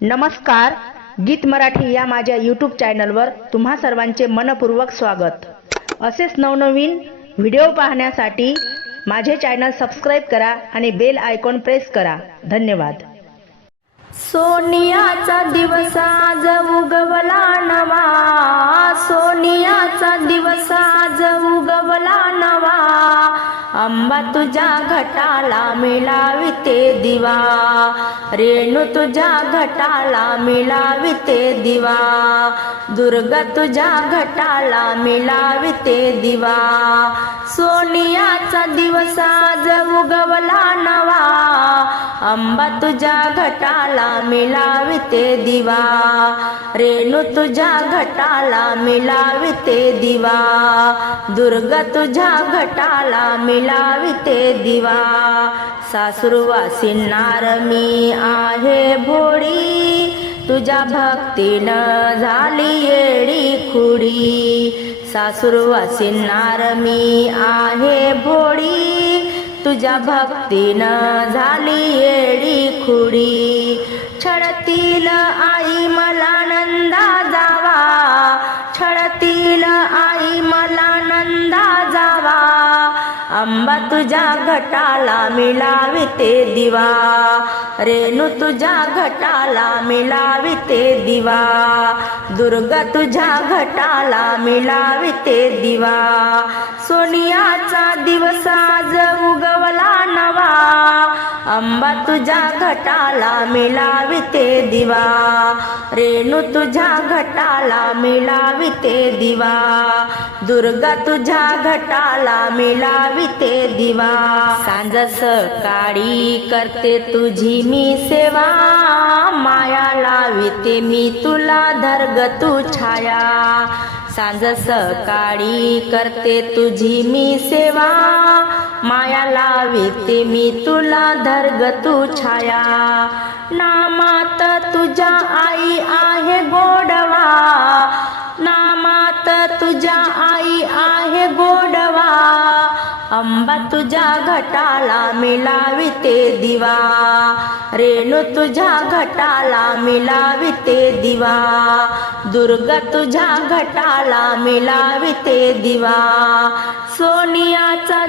नमस्कार गीत मराठी या माझ्या यूट्यूब चॅनलवर तुम्हा सर्वांचे मनपूर्वक स्वागत. असेच नवनवीन व्हिडिओ पाहण्यासाठी माझे चॅनल सबस्क्राईब करा आणि बेल आयकॉन प्रेस करा. धन्यवाद. सोनियाचा दिवस आज उगवला नवा. सोनियाचा दिवस आज अंबा तुझ्या घटाला मिळाविते दिवा. रेणू तुझ्या घटाला मिळाविते दिवा. दुर्गा तुझ्या घटाला मिळाविते दिवा. सोनियाचा दिवस आज उगवला नवा. अंबा तुझ्या घटाला मिलाविते दिवा. रेणू तुझ्या घटाला मिलाविते दिवा. दुर्गा तुझ्या घटाला मिलाविते दिवा. सासुरवासी मी आहे भोळी. तुझ्या भक्तीनं झाली येडी खुडी. सासुरवासी मी आहे भोळी. तुझ्या भक्तीनं झाली येळी खुडी. छडतील आई मला नंदा जावा. छळतील आई मला नंदा जावा. आंबा तुझ्या घटाला मिळाविते दिवा. रेणू तुझ्या घटाला मिळाविते दिवा. दुर्गा तुझ्या घटाला मिळाविते दिवा. सोनियाचा दिवस आज उगवला नवा. अंबा तुझ्या घटाला मिलाविते दिवा. रेणू तुझ्या घटाला मिलाविते दिवा. दुर्गा तुझ्या घटाला मिलाविते दिवा. सांज सकाळी करते तुझी मी सेवा. माया लाविते मी तुला धर्ग तू छाया. सांज सकाळी करते तुझी मी सेवा. माया लाविते मी तुला धर्ग तू छाया. नामात तुझ्या आई आहे गोडवा. नामात तुझ्या आई आहे गोडवा. अंबा तुझ्या घटाला मिलाविते दिवा. रेणू तुझ्या घटाला मिलाविते दिवा. दुर्गा तुझ्या घटाला मिलाविते दिवा. सोनियाचा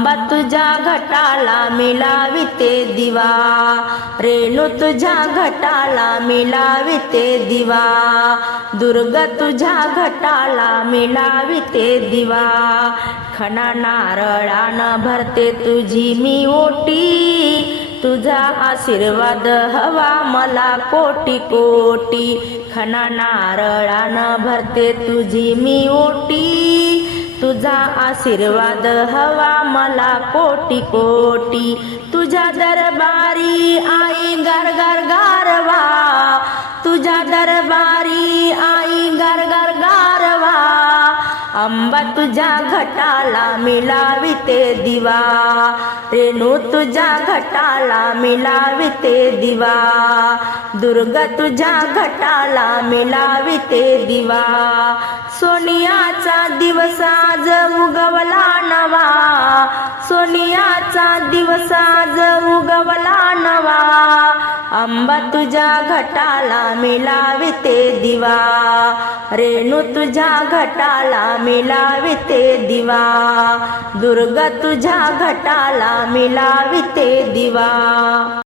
अंबा तुझ्या घटाला मिलाविते दिवा. रेणू तुझ्या घटाला मिलाविते दिवा. दुर्ग तुझ्या घटाला मिलाविते दिवा. खना नारळानं भरते तुझी मी ओटी. तुझा आशीर्वाद हवा मला कोटी कोटी. खना नारळानं भरते तुझी मी ओटी. तुझा आशीर्वाद हवा मला कोटी कोटी. तुझ्या दरबारी आई गार गार गारवा. तुझ्या दरबारी आई गार गार गारवा. अंबा तुझ्या घटाला मिलाविते दिवा. रेणू तुझ्या घटाला मिलाविते दिवा. दुर्गा तुझ्या घटाला मिलाविते दिवा. सोनियाचा दिवस आज उगवला नवा. सोनियाचा दिवस आज उगवला नवा. आंबा तुझ्या घटाला मिलाविते दिवा. रेणू तुझ्या घटाला मिलाविते दिवा. दुर्गा तुझ्या घटाला मिलाविते दिवा.